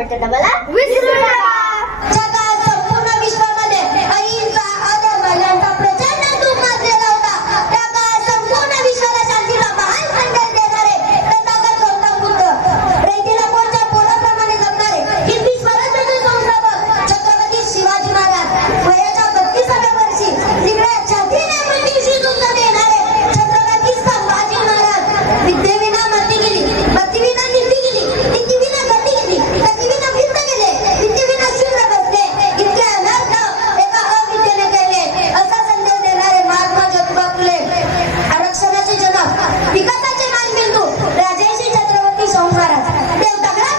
Wizard of Oz. verdadera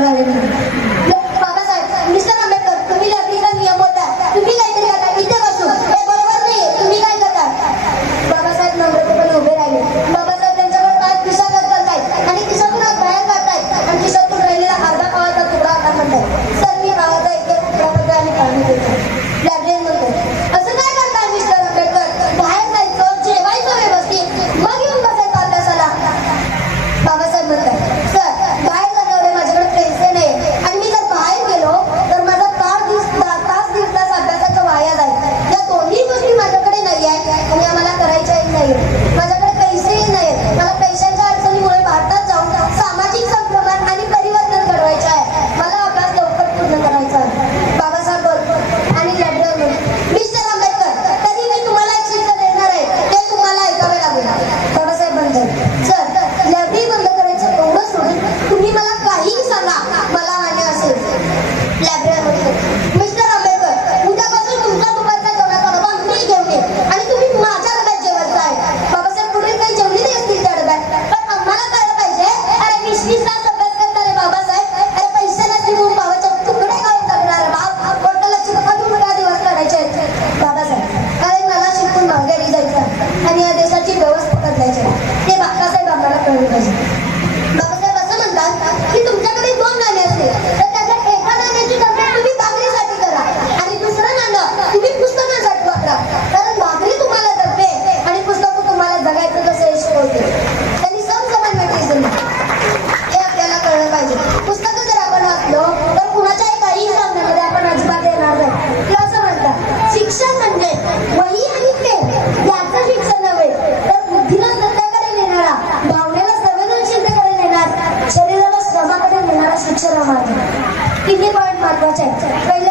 la letra. 政府，project。